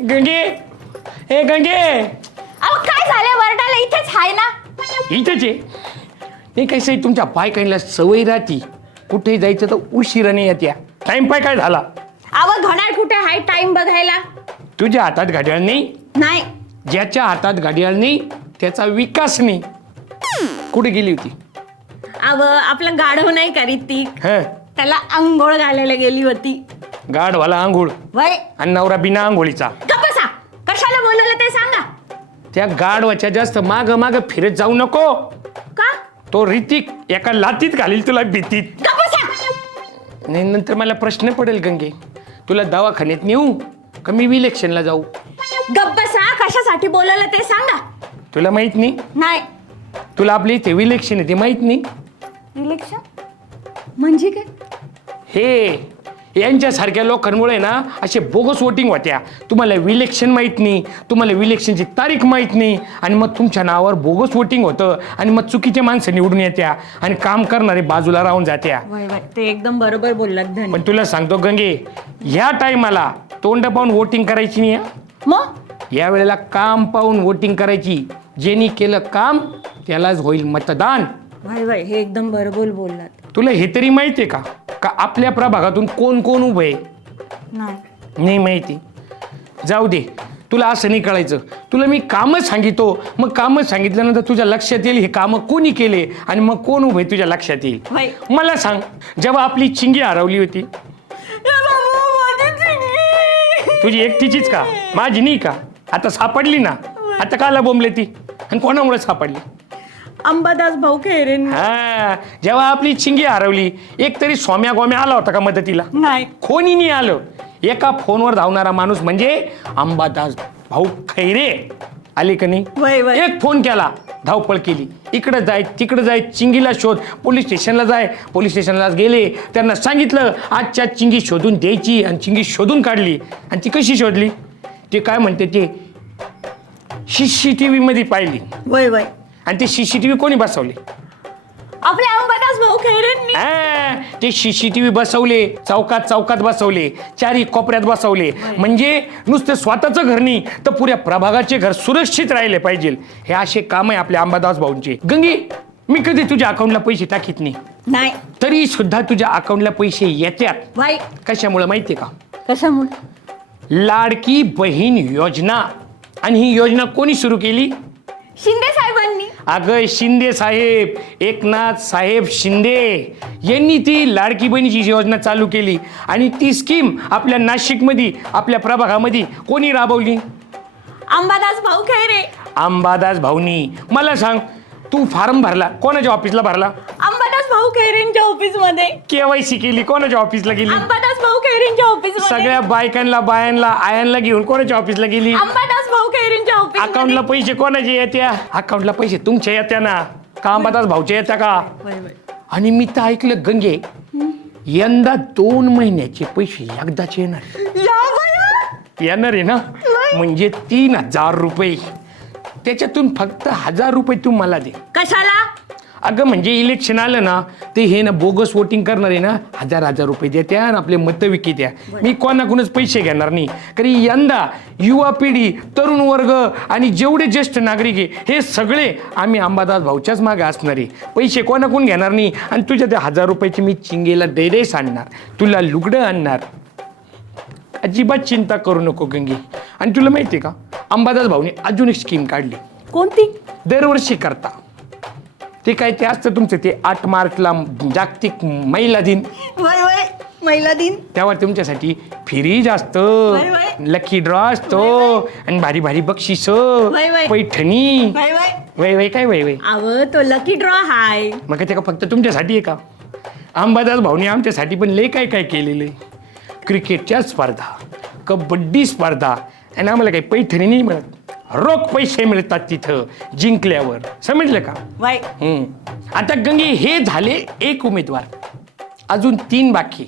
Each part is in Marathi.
गंगे, हे गंगे, अहो काय झालंय वरडाला? इथेच आहे ना. इथंच आहे. नाही कसं आहे, तुमच्या बायकांना सवय राहती कुठे जायचं तर उशिराने येत्या. टाइम पाय काय झाला? अहो घड्याळ कुठे आहे टाइम बघायला? तुझ्या हातात घड्याळ नाही. नाही. ज्याच्या हातात घड्याळ नाही त्याचा विकास नाही. कुठे गेली होती? अहो आपलं गाढव नाही करीत ती, ह त्याला अंघोळ घालायला गेली होती. गाढवाला आंघोळ वय आणि नवरा बिना आंघोळीचा. कसा कशाला बोलवलं ते सांगा. त्या गाढवाच्या जास्त माग माग फिरत जाऊ नको. का? तो ऋतिक एका लातीत घालील तुला भीतीत. कसा? नाही नंतर मला प्रश्न पडेल गंगे, तुला दवाखान्यात नेऊ का मी विलेक्शनला जाऊ? गप्पसा कशासाठी बोलवलं ते सांगा. तुला माहित नाही? नाही. तुला आपली इथे विलेक्शन आहे ते माहित नाही? इलेक्शन म्हणजे काय? हे यांच्यासारख्या लोकांमुळे ना असे बोगस वोटिंग होत्या. तुम्हाला विलेक्शन माहीत नाही, तुम्हाला विलेक्शनची तारीख माहीत नाही आणि मग तुमच्या नावावर बोगस वोटिंग होतं आणि मग चुकीचे माणसं निवडून येत्या आणि काम करणारे बाजूला राहून जात्या. ते एकदम बरोबर बोललात धनी. पण तुला सांगतो गंगे, ह्या टायमाला तोंड पाहून वोटिंग करायची नाही. मग या वेळेला काम पाहून वोटिंग करायची. ज्यांनी केलं काम त्यालाच होईल मतदान. वय हे एकदम बरोबर बोललात. तुला हे तरी माहिती आहे का आपल्या प्रभागातून कोण कोण उभं आहे? नाही माहिती. जाऊ दे, तुला असं नाही कळायचं. तुला मी कामच सांगितो, मग कामच सांगितल्यानंतर तुझ्या लक्षात येईल हे कामं कोणी केले आणि मग कोण उभे तुझ्या लक्षात येईल. मला सांग, जेव्हा आपली चिंगी हरवली होती, तुझी एकटीचीच का? माझी नाही का? आता सापडली ना. आता काला बोंबले ती आणि कोणामुळे सापडली? अंबादास भाऊ खेरे. हा, जेव्हा आपली चिंगी हरवली एक तरी स्वाम्या गोम्या आला होता का मदतीला? नाही. कोणी नाही आलं. एका फोनवर धावणारा माणूस म्हणजे अंबादास भाऊ खैरे आले का नाही? एक फोन केला, धावपळ केली, इकडे जाय तिकडे जाय, चिंगीला शोध, पोलीस स्टेशनला जाय. पोलीस स्टेशनला गेले, त्यांना सांगितलं आजच्या चिंगी शोधून द्यायची आणि चिंगी शोधून काढली. आणि ती कशी शोधली? ते काय म्हणते ते CCTV मध्ये पाहिली. आणि ते CCTV कोणी बसवले? आपले अंबादास भाऊ खैरेंनी. ते CCTV बसवले, चौकात चौकात बसवले, चारी कोपऱ्यात बसवले. म्हणजे नुसतं स्वतःचं घर नाही तर पुऱ्या प्रभागाचे घर सुरक्षित राहिले पाहिजे. हे असे काम आहे आपल्या अंबादास भाऊंचे. गंगी, मी कधी तुझ्या अकाउंटला पैसे टाकीत नाही, तरी सुद्धा तुझ्या अकाउंटला पैसे येतात. कशामुळे माहितीये का? कशामुळे? लाडकी बहीण योजना. आणि ही योजना कोणी सुरू केली? शिंदे साहेबांनी. अगं शिंदे साहेब, एकनाथ साहेब शिंदे यांनी ती लाडकी बहिणीची योजना चालू केली. आणि ती स्कीम आपल्या नाशिकमध्ये आपल्या प्रभागामध्ये कोणी राबवली? अंबादास भाऊ खैरे. अंबादास भाऊनी. मला सांग, तू फॉर्म भरला कोणाच्या ऑफिसला भरला? अंबादास भाऊ खैरेंच्या ऑफिस मध्ये. KYC केली कोणाच्या ऑफिसला गेली? अंबादास भाऊ खैरेंच्या ऑफिस मध्ये. सगळ्या बायकांना बायांना आयांना घेऊन कोणाच्या ऑफिसला गेली? अंबादास भाऊ खैरेंच्या ऑफिस. अकाउंटला पैसे कोणाचे येत्या? अकाउंटला पैसे तुमच्या येत्या ना, का अंबादास भाऊच्या येत्या का? आणि मी तर ऐकलं गंगे, यंदा 2 महिन्याचे पैसे एकदाच येणार आहे ना. म्हणजे 3000 रुपये. त्याच्यातून फक्त 1000 रुपये तू मला दे. कशाला? अगं म्हणजे इलेक्शन आलं ना ते हे ना बोगस वोटिंग करणारे ना 1000 रुपये देत्या आणि आपले मतं विकित्या. मी कोणाकडूनच पैसे घेणार नाही. कारण यंदा युवा पिढी, तरुण वर्ग आणि जेवढे ज्येष्ठ नागरिक आहे हे सगळे आम्ही अंबादास भाऊच्याच मागे असणार आहे. पैसे कोणाकडून घेणार नाही. आणि तुझ्या त्या 1000 रुपयाची मी चिंगेला ड्रेस आणणार, तुला लुगडं आणणार. अजिबात चिंता करू नको गंगे. आणि तुला माहिती आहे का, अंबादास भाऊने अजून एक स्कीम काढली. कोणती? दरवर्षी करता ते काय ते असतं तुमचं ते 8 मार्चला जागतिक महिला दिन. महिला दिन. तेव्हा तुमच्यासाठी फ्रीज असतं, लकी ड्रॉ असतो आणि भारी भारी बक्षीस, पैठणी. वय काय वय अव तो लकी ड्रॉ हाय. मग ते का फक्त तुमच्यासाठी आहे का? अंबादास भाऊने आमच्यासाठी पण लय काय काय केलेलं आहे. क्रिकेटच्या स्पर्धा, कबड्डी स्पर्धा. आणि आम्हाला काही पैठणी नाही मिळत, रोख पैसे मिळतात तिथं जिंकल्यावर. समजलं का? आता गंगे हे झाले 1 उमेदवार, अजून 3 बाकी.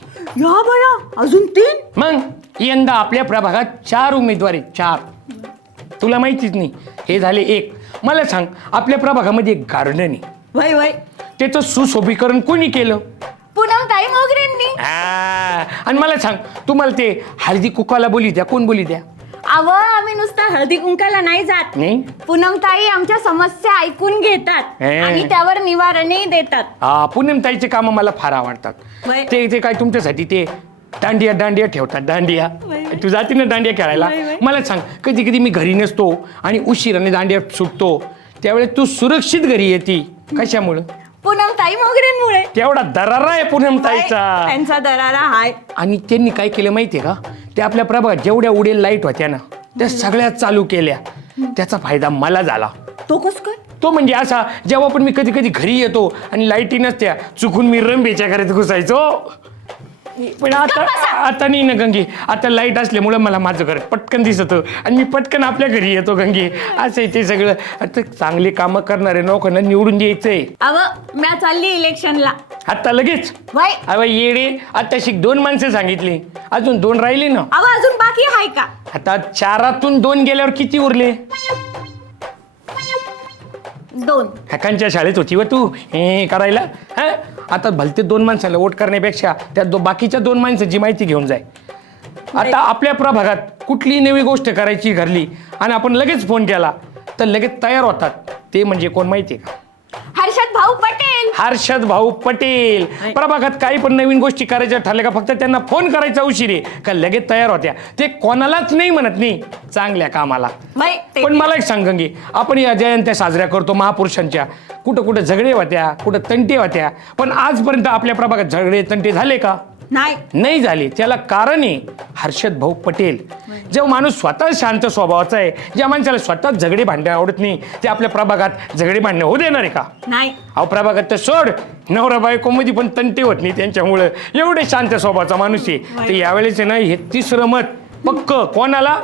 अजून 3? मग यंदा आपल्या प्रभागात 4 उमेदवार आहेत. 4 तुला माहितीच नाही. हे झाले 1. मला सांग, आपल्या प्रभागामध्ये एक गार्डन आहे, त्याचं सुशोभीकरण कोणी केलं? पूनमताई मोगरेंनी. आणि मला सांग, तुम्हाला ते हळदी कुकाला बोली द्या, कोण बोली द्या? अव आम्ही नुसतं हळदी कुंकाला नाही जात. नाही पूनमताई आमच्या समस्या ऐकून घेतात हे. आणि त्यावर निवारणही देतात. हा पूनमताईचे कामं मला फार आवडतात. वय. ते काय तुमच्यासाठी ते दांडिया ठेवतात दांडिया. वय. तू जाती ना दांडिया खेळायला. वय. मला सांग कधी कधी मी घरी नसतो आणि उशिराने दांडिया सुटतो त्यावेळेस तू सुरक्षित घरी येते कशामुळं? पूनमताई मोगरेंमुळे. तेवढा दरारा आहे पूनमताईचा. त्यांचा दरारा हाय. आणि त्यांनी काय केलं माहितीये का ते आपल्या प्रभागात जेवढ्या उडेल लाईट होत्या ना त्या सगळ्या चालू केल्या. त्याचा फायदा मला झाला. तो कस काय? तो म्हणजे असा जेव्हा पण मी कधी कधी घरी येतो आणि लाईटी नसत्या चुकून मी रंबेच्या घरात घुसायचो. पण आता नाही ना गंगे. आता लाईट असल्यामुळं मला माझं घर पटकन दिसतं आणि मी पटकन आपल्या घरी येतो गंगे. असं आहे ते सगळं. आता चांगली कामं करणारे लोकांना निवडून द्यायचंय. अव म्या चालली इलेक्शनला. आता लगेच वय. अरे येडे आता शिक 2 माणसं सांगितली अजून 2 राहिले ना. अव अजून बाकी हाय का? आता 4तून 2 गेल्यावर किती उरले? 2. हकांच्या शाळेत होती व तू हे करायला. हा आता भलते 2 माणसाला वोट करण्यापेक्षा त्या बाकीच्या 2 माणसाची माहिती घेऊन जाय. आता आपल्या प्रभागात कुठली नवी गोष्ट करायची घरली आणि आपण लगेच फोन केला तर लगेच तयार होतात. ते म्हणजे कोण माहिती आहे का? हर्षद भाऊ पटेल. हर्षद भाऊ पटेल. प्रभागात काही पण नवीन गोष्टी करायच्या ठरल्या का फक्त त्यांना फोन करायचा उशीर आहे का लगेच तयार होत्या. ते कोणालाच नाही म्हणत नाही चांगल्या कामाला. वय, ते- पण मला एक सांग गंगे आपण या जयंत्या साजऱ्या करतो महापुरुषांच्या. कुठं कुठं झगडे होत्या कुठं तंटे होत्या पण आजपर्यंत आपल्या प्रभागात झगडे तंटे झाले का? नाही झाले. त्याला कारण आहे हर्षद भाऊ पटेल. जो माणूस स्वतः शांत स्वभावाचा आहे ज्या माणसाला स्वतः झगडे भांडणे आवडत नाही ते आपल्या प्रभागात झगडे भांडणे होऊ देणार आहे का? नाही. अहो प्रभागात तर सोड नवरा बायकोमध्ये पण तंटे होत नाही त्यांच्यामुळं. एवढे शांत स्वभावाचा माणूस आहे. तर यावेळेस आहे ना हे 3रं मत पक्क कोणाला?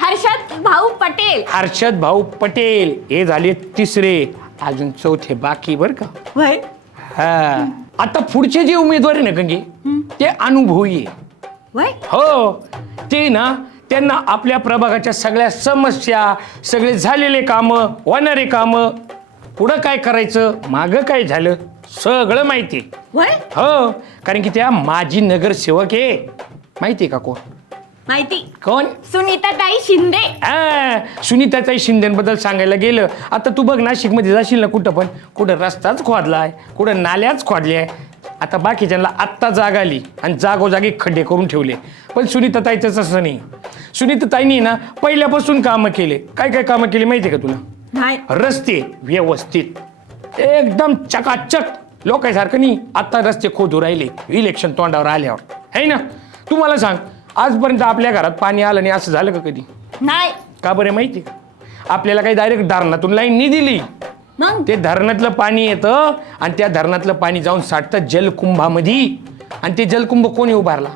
हर्षद भाऊ पटेल. हर्षद भाऊ पटेल. हे झाले 3रे. अजून 4थे बाकी बरं का? वय. हा आता पुढचे जे उमेदवार आहे ना गंगे ते अनुभवी आहे. वय. हो ते ना त्यांना आपल्या प्रभागाच्या सगळ्या समस्या सगळे झालेले कामं होणारे कामं पुढं काय करायचं मागं काय झालं सगळं माहिती आहे. वय. हो कारण की त्या माजी नगरसेवक आहे. माहिती आहे का कोण? माहिती. कोण? सुनीताताई शिंदे. सुनीताताई शिंदेबद्दल सांगायला गेलं आता तू बघ नाशिकमध्ये जाशील ना कुठं पण कुठं रस्ताच खोदलाय कुठं नाल्याच खोदल्या. आता बाकीच्यांना आत्ता जाग आली आणि जागोजागी खड्डे करून ठेवले. पण सुनीताताईचं तसं नाही. सुनीताताईंनी ना पहिल्यापासून कामं केले. काय काय कामं केली माहिती आहे का तुला? नाही. रस्ते व्यवस्थित एकदम चकाचक लोकांसारखं नाही. आता रस्ते खोदू राहिले इलेक्शन तोंडावर आल्यावर है ना. तू मला सांग आजपर्यंत आपल्या घरात पाणी आलं नाही असं झालं का कधी? नाही. का बरं माहिती का? आपल्याला काही डायरेक्ट धरणातून लाईन नाही दिली. मग ते धरणातलं पाणी येतं आणि त्या धरणातलं पाणी जाऊन साठतं जलकुंभामध्ये आणि ते जलकुंभ कोणी उभारला?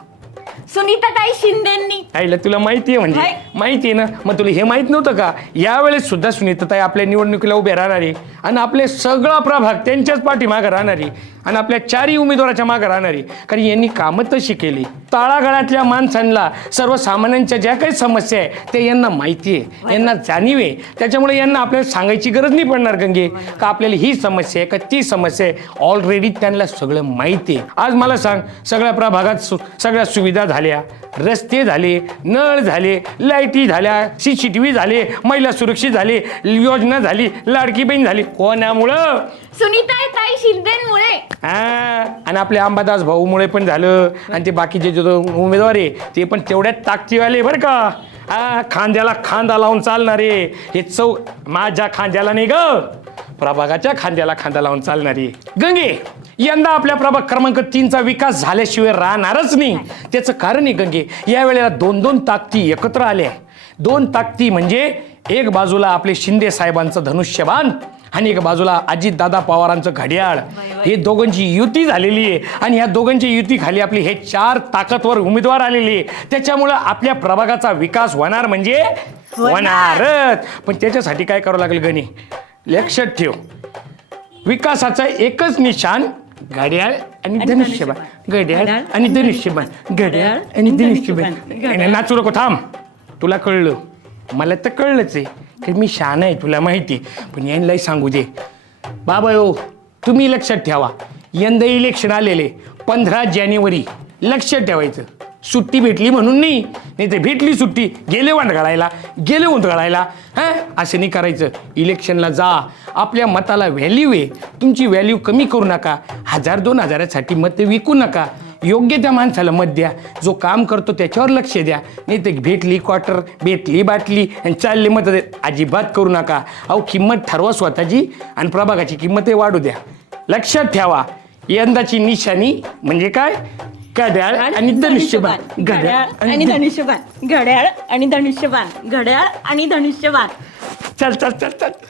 सुनीताताई शिंदेंनी. आईला तुला माहिती आहे म्हणजे नाही. माहिती आहे ना. मग तुला हे माहित नव्हतं का यावेळेस सुद्धा सुनीताताई आपल्या निवडणुकीला उभे राहणारे आणि आपले सगळा प्रभाग त्यांच्याच पाठीमागं राहणारी आणि आपल्या 4ही उमेदवाराच्या मागं राहणारी. कारण यांनी कामं तशी केली. तळागाळातल्या माणसांना सर्वसामान्यांच्या ज्या काही समस्या आहे ते यांना माहिती आहे यांना जाणीव आहे. त्याच्यामुळे यांना आपल्याला सांगायची गरज नाही पडणार गंगे का आपल्याला ही समस्या आहे का ती समस्या आहे. ऑलरेडी त्यांना सगळं माहिती आहे. आज मला सांग सगळ्या प्रभागात सगळ्या सुविधा झाल्या. रस्ते झाले नळ झाले लाईटी झाल्या CCTV झाले महिला सुरक्षित झाले योजना झाली लाडकी बहीण झाली. कोणामुळं? सुनीताताई शिंदेमुळे. आणि आपल्या अंबादास भाऊमुळे पण झालं. आणि ते बाकीचे जे उमेदवार आहे ते पण तेवढ्याच ताकदीवाले बरं का. खांद्याला खांदा लावून चालणारे. हे माझ्या खांद्याला नाही ग प्रभागाच्या खांद्याला खांदा लावून चालणारे. गंगे यंदा आपल्या प्रभाग क्रमांक 3चा विकास झाल्याशिवाय राहणारच नाही. त्याचं कारण आहे गंगे यावेळेला 2 ताकदी एकत्र आल्या. 2 ताकदी म्हणजे एक बाजूला आपले शिंदे साहेबांचं धनुष्यबाण आणि एक बाजूला अजितदादा पवारांचं घड्याळ. हे दोघांची युती झालेली आहे आणि ह्या दोघांची युती खाली आपली हे 4 ताकदवर उमेदवार आलेले आहे. त्याच्यामुळं आपल्या प्रभागाचा विकास होणार म्हणजे होणारच. पण त्याच्यासाठी काय करावं लागेल गणे लक्षात ठेव. विकासाचा एकच निशाण घड्याळ आणि धनुष्यबाण. घड्याळ आणि धनुष्यबाण. घड्याळ आणि धनुष्यबाण. नाचू नको थांब. तुला कळलं मला तर कळलंच आहे की मी शहाणा आहे तुला माहिती. पण यांनाही सांगू दे बाबा हो तुम्ही लक्षात ठेवा यंदा इलेक्शन आलेले 15 जानेवारी लक्षात ठेवायचं. सुट्टी भेटली म्हणून नाही ते भेटली सुट्टी गेले उंधळायला हां असं नाही करायचं. इलेक्शनला जा, आपल्या मताला व्हॅल्यू आहे, तुमची व्हॅल्यू कमी करू नका. 1000-2000साठी मतं विकू नका. योग्य त्या माणसाला मत द्या, जो काम करतो त्याच्यावर लक्ष द्या. नाही ते भेटली क्वार्टर, भेटली बाटली आणि चालले मत अजिबात करू नका. अहो किंमत ठरवा स्वतःची आणि प्रभागाची किंमत वाढू द्या. लक्षात ठेवा, यंदाची निशाणी म्हणजे काय? घड्याळ आणि धनुष्यबाण. घड्याळ आणि धनुष्यबाण. घड्याळ आणि धनुष्यबाण. घड्याळ आणि धनुष्यबाण. चल.